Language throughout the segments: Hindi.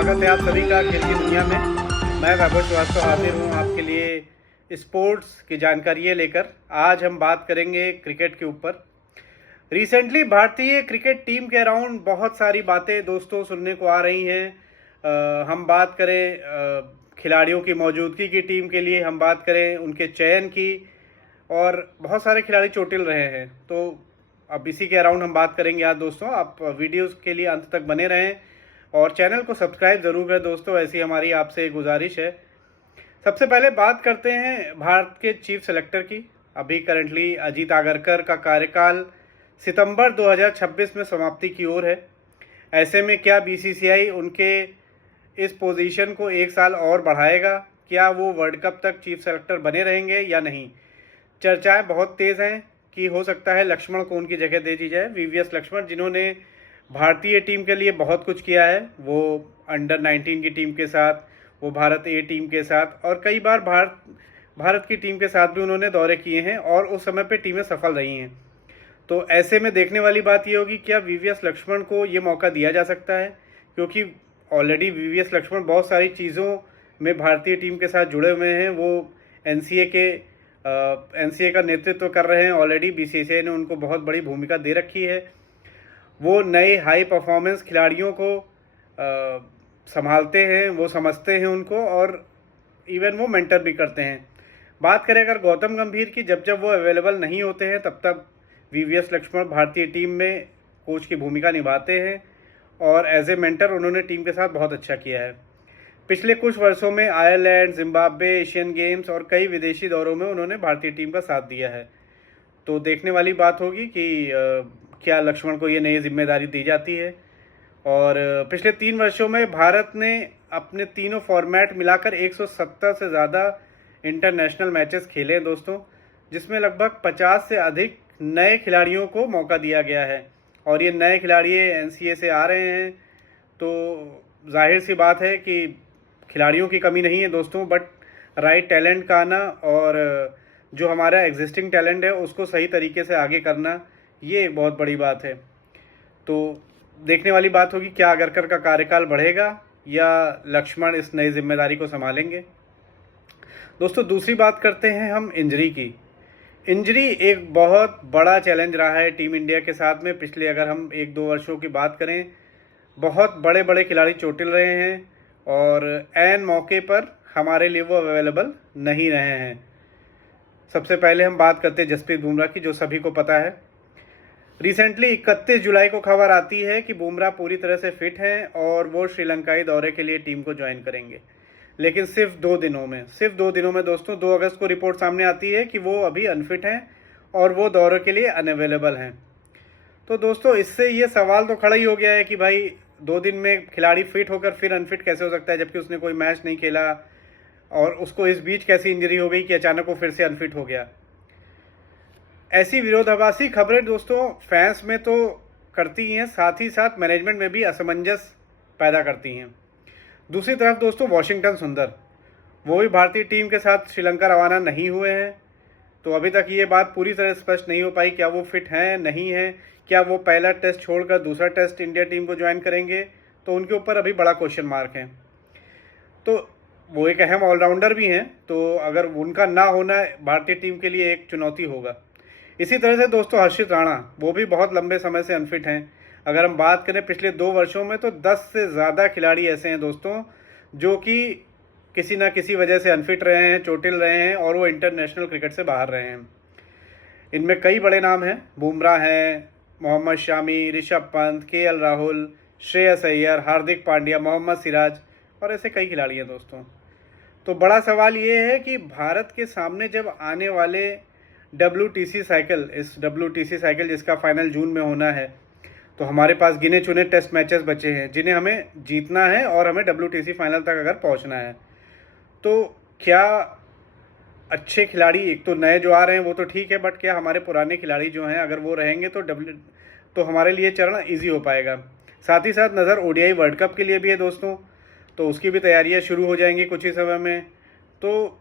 स्वागत है आप सभी का खेल की दुनिया में। मैं वैभव श्रीवास्तव हाजिर हूँ आपके लिए स्पोर्ट्स की जानकारियाँ लेकर। आज हम बात करेंगे क्रिकेट के ऊपर। रिसेंटली भारतीय क्रिकेट टीम के अराउंड बहुत सारी बातें दोस्तों सुनने को आ रही हैं। हम बात करें खिलाड़ियों की मौजूदगी की टीम के लिए, हम बात करें उनके चयन की, और बहुत सारे खिलाड़ी चोटिल रहे हैं। तो अब इसी के अराउंड हम बात करेंगे आज दोस्तों। आप वीडियोस के लिए अंत तक बने रहें और चैनल को सब्सक्राइब ज़रूर करें दोस्तों, ऐसी हमारी आपसे गुजारिश है। सबसे पहले बात करते हैं भारत के चीफ सेलेक्टर की। अभी करंटली अजीत आगरकर का कार्यकाल सितंबर 2026 में समाप्ति की ओर है। ऐसे में क्या बीसीसीआई उनके इस पोजीशन को एक साल और बढ़ाएगा? क्या वो वर्ल्ड कप तक चीफ सेलेक्टर बने रहेंगे या नहीं? चर्चाएं बहुत तेज़ हैं कि हो सकता है लक्ष्मण को उनकी जगह दे दी जाए। वीवीएस लक्ष्मण, जिन्होंने भारतीय टीम के लिए बहुत कुछ किया है, वो अंडर 19 की टीम के साथ, वो भारत ए टीम के साथ, और कई बार भारत की टीम के साथ भी उन्होंने दौरे किए हैं और उस समय पे टीमें सफल रही हैं। तो ऐसे में देखने वाली बात ये होगी क्या वीवीएस लक्ष्मण को ये मौका दिया जा सकता है, क्योंकि ऑलरेडी वीवीएस लक्ष्मण बहुत सारी चीज़ों में भारतीय टीम के साथ जुड़े हुए हैं। वो एनसीए का नेतृत्व कर रहे हैं। ऑलरेडी बीसीसीआई ने उनको बहुत बड़ी भूमिका दे रखी है। वो नए हाई परफॉर्मेंस खिलाड़ियों को संभालते हैं, वो समझते हैं उनको, और इवन वो मेंटर भी करते हैं। बात करें अगर गौतम गंभीर की, जब जब वो अवेलेबल नहीं होते हैं तब तब वीवीएस लक्ष्मण भारतीय टीम में कोच की भूमिका निभाते हैं, और एज ए मेंटर उन्होंने टीम के साथ बहुत अच्छा किया है। पिछले कुछ वर्षों में आयरलैंड, जिम्बाब्वे, एशियन गेम्स और कई विदेशी दौरों में उन्होंने भारतीय टीम का साथ दिया है। तो देखने वाली बात होगी कि क्या लक्ष्मण को ये नई जिम्मेदारी दी जाती है। और पिछले 3 वर्षों में भारत ने अपने तीनों फॉर्मेट मिलाकर 170 से ज़्यादा इंटरनेशनल मैचेस खेले हैं दोस्तों, जिसमें लगभग 50 से अधिक नए खिलाड़ियों को मौका दिया गया है। और ये नए खिलाड़ी एनसीए से आ रहे हैं, तो जाहिर सी बात है कि खिलाड़ियों की कमी नहीं है दोस्तों, बट राइट टैलेंट का आना और जो हमारा एग्जिस्टिंग टैलेंट है उसको सही तरीके से आगे करना, ये एक बहुत बड़ी बात है। तो देखने वाली बात होगी क्या आगरकर का कार्यकाल बढ़ेगा या लक्ष्मण इस नई जिम्मेदारी को संभालेंगे। दोस्तों दूसरी बात करते हैं हम इंजरी की। इंजरी एक बहुत बड़ा चैलेंज रहा है टीम इंडिया के साथ में। पिछले अगर हम 1-2 वर्षों की बात करें, बहुत बड़े बड़े खिलाड़ी चोटिल रहे हैं और ऐन मौके पर हमारे लिए वो अवेलेबल नहीं रहे हैं। सबसे पहले हम बात करते हैं जसप्रीत बुमराह की, जो सभी को पता है। रिसेंटली 31 जुलाई को खबर आती है कि बुमराह पूरी तरह से फिट हैं और वो श्रीलंकाई दौरे के लिए टीम को ज्वाइन करेंगे, लेकिन सिर्फ 2 दिनों में दोस्तों 2 अगस्त को रिपोर्ट सामने आती है कि वो अभी अनफिट हैं और वो दौरे के लिए अनअवेलेबल हैं। तो दोस्तों इससे ये सवाल तो खड़ा ही हो गया है कि भाई 2 दिन में खिलाड़ी फिट होकर फिर अनफिट कैसे हो सकता है, जबकि उसने कोई मैच नहीं खेला, और उसको इस बीच कैसी इंजरी हो गई कि अचानक वो फिर से अनफिट हो गया। ऐसी विरोधाभासी खबरें दोस्तों फैंस में तो करती हैं, साथ ही साथ मैनेजमेंट में भी असमंजस पैदा करती हैं। दूसरी तरफ दोस्तों वाशिंगटन सुंदर, वो भी भारतीय टीम के साथ श्रीलंका रवाना नहीं हुए हैं। तो अभी तक ये बात पूरी तरह स्पष्ट नहीं हो पाई क्या वो फिट हैं नहीं हैं, क्या वो पहला टेस्ट छोड़कर दूसरा टेस्ट इंडिया टीम को ज्वाइन करेंगे, तो उनके ऊपर अभी बड़ा क्वेश्चन मार्क है। तो वो एक अहम ऑलराउंडर भी हैं, तो अगर उनका ना होना भारतीय टीम के लिए एक चुनौती होगा। इसी तरह से दोस्तों हर्षित राणा, वो भी बहुत लंबे समय से अनफिट हैं। अगर हम बात करें पिछले 2 वर्षों में, तो 10 से ज़्यादा खिलाड़ी ऐसे हैं दोस्तों जो कि किसी ना किसी वजह से अनफिट रहे हैं, चोटिल रहे हैं, और वो इंटरनेशनल क्रिकेट से बाहर रहे हैं। इनमें कई बड़े नाम हैं, बुमराह हैं, मोहम्मद शामी, ऋषभ पंत, केएल राहुल, श्रेयस अय्यर, हार्दिक पांड्या, मोहम्मद सिराज, और ऐसे कई खिलाड़ी हैं दोस्तों। तो बड़ा सवाल ये है कि भारत के सामने जब आने वाले WTC साइकिल जिसका फाइनल जून में होना है, तो हमारे पास गिने चुने टेस्ट मैचेस बचे हैं जिन्हें हमें जीतना है और हमें WTC फाइनल तक अगर पहुंचना है। तो क्या अच्छे खिलाड़ी, एक तो नए जो आ रहे हैं वो तो ठीक है, बट क्या हमारे पुराने खिलाड़ी जो हैं अगर वो रहेंगे तो हमारे लिए चढ़ना ईजी हो पाएगा। साथ ही साथ नज़र ODI वर्ल्ड कप के लिए भी है दोस्तों, तो उसकी भी तैयारियां शुरू हो जाएंगी कुछ ही समय में। तो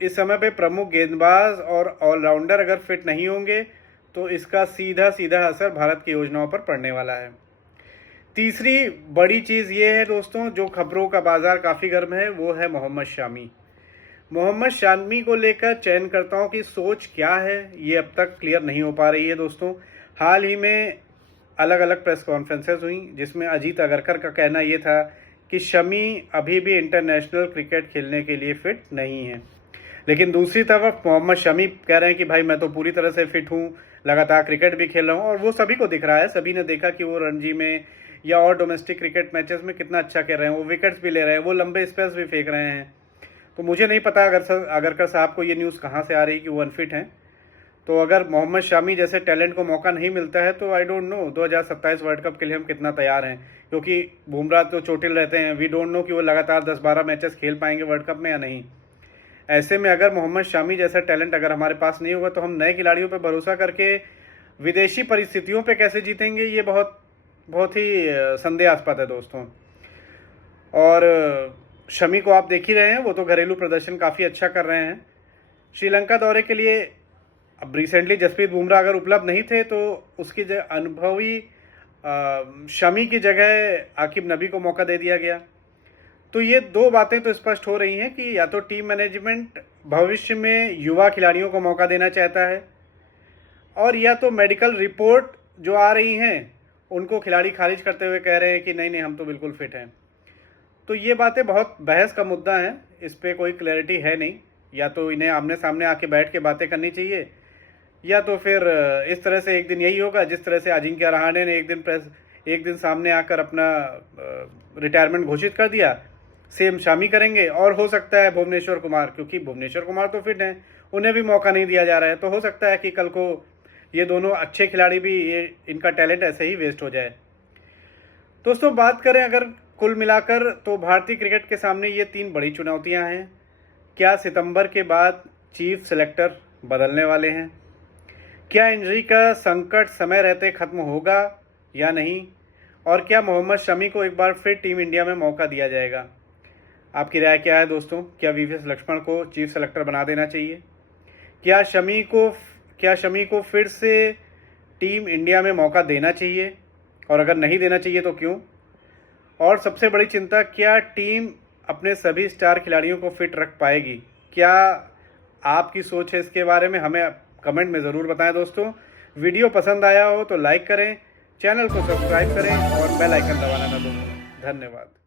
इस समय पे प्रमुख गेंदबाज और ऑलराउंडर अगर फिट नहीं होंगे तो इसका सीधा सीधा असर भारत की योजनाओं पर पड़ने वाला है। तीसरी बड़ी चीज़ ये है दोस्तों, जो खबरों का बाजार काफ़ी गर्म है, वो है मोहम्मद शामी। मोहम्मद शामी को लेकर चयनकर्ताओं की सोच क्या है, ये अब तक क्लियर नहीं हो पा रही है दोस्तों। हाल ही में अलग अलग प्रेस कॉन्फ्रेंसेस हुई, जिसमें अजीत अगरकर का कहना ये था कि शमी अभी भी इंटरनेशनल क्रिकेट खेलने के लिए फिट नहीं है। लेकिन दूसरी तरफ मोहम्मद शमी कह रहे हैं कि भाई मैं तो पूरी तरह से फिट हूँ, लगातार क्रिकेट भी खेल रहा हूँ, और वो सभी को दिख रहा है। सभी ने देखा कि वो रणजी में या और डोमेस्टिक क्रिकेट मैचेस में कितना अच्छा खेल रहे हैं, वो विकेट्स भी ले रहे हैं, वो लंबे स्पेस भी फेंक रहे हैं। तो मुझे नहीं पता अगरकर साहब को ये न्यूज़ कहाँ से आ रही कि वो अनफिट हैं। तो अगर मोहम्मद शामी जैसे टैलेंट को मौका नहीं मिलता है तो I don't know 2027 world cup के लिए हम कितना तैयार हैं, क्योंकि बुमराह तो चोटिल रहते हैं। वी डोंट नो कि वो लगातार 10-12 मैचेस खेल पाएंगे वर्ल्ड कप में या नहीं। ऐसे में अगर मोहम्मद शामी जैसा टैलेंट अगर हमारे पास नहीं होगा तो हम नए खिलाड़ियों पर भरोसा करके विदेशी परिस्थितियों पर कैसे जीतेंगे, ये बहुत ही संदेहास्पद है दोस्तों। और शमी को आप देख ही रहे हैं, वो तो घरेलू प्रदर्शन काफ़ी अच्छा कर रहे हैं। श्रीलंका दौरे के लिए अब रिसेंटली जसप्रीत बुमराह अगर उपलब्ध नहीं थे तो उसकी अनुभवी शमी की जगह आकिब नबी को मौका दे दिया गया। तो ये दो बातें तो स्पष्ट हो रही हैं कि या तो टीम मैनेजमेंट भविष्य में युवा खिलाड़ियों को मौका देना चाहता है, और या तो मेडिकल रिपोर्ट जो आ रही हैं उनको खिलाड़ी खारिज करते हुए कह रहे हैं कि नहीं हम तो बिल्कुल फिट हैं। तो ये बातें बहुत बहस का मुद्दा है, इस पर कोई क्लैरिटी है नहीं। या तो इन्हें आमने सामने आके बैठ के बातें करनी चाहिए, या तो फिर इस तरह से एक दिन यही होगा जिस तरह से अजिंक्य रहाणे ने एक दिन सामने आकर अपना रिटायरमेंट घोषित कर दिया, सेम शामी करेंगे। और हो सकता है भुवनेश्वर कुमार, क्योंकि भुवनेश्वर कुमार तो फिट हैं, उन्हें भी मौका नहीं दिया जा रहा है, तो हो सकता है कि कल को ये दोनों अच्छे खिलाड़ी भी इनका टैलेंट ऐसे ही वेस्ट हो जाए। दोस्तों बात करें अगर कुल मिलाकर, तो भारतीय क्रिकेट के सामने ये 3 बड़ी चुनौतियां हैं। क्या सितंबर के बाद चीफ सेलेक्टर बदलने वाले हैं? क्या इंजरी का संकट समय रहते खत्म होगा या नहीं? और क्या मोहम्मद शमी को एक बार फिर टीम इंडिया में मौका दिया जाएगा? आपकी राय क्या है दोस्तों? क्या वीवीएस लक्ष्मण को चीफ सेलेक्टर बना देना चाहिए? क्या शमी को फिर से टीम इंडिया में मौका देना चाहिए, और अगर नहीं देना चाहिए तो क्यों? और सबसे बड़ी चिंता, क्या टीम अपने सभी स्टार खिलाड़ियों को फिट रख पाएगी? क्या आपकी सोच है इसके बारे में? हमें कमेंट में ज़रूर बताएं दोस्तों। वीडियो पसंद आया हो तो लाइक करें, चैनल को सब्सक्राइब करें और बेल आइकन दबाना ना भूलें। धन्यवाद।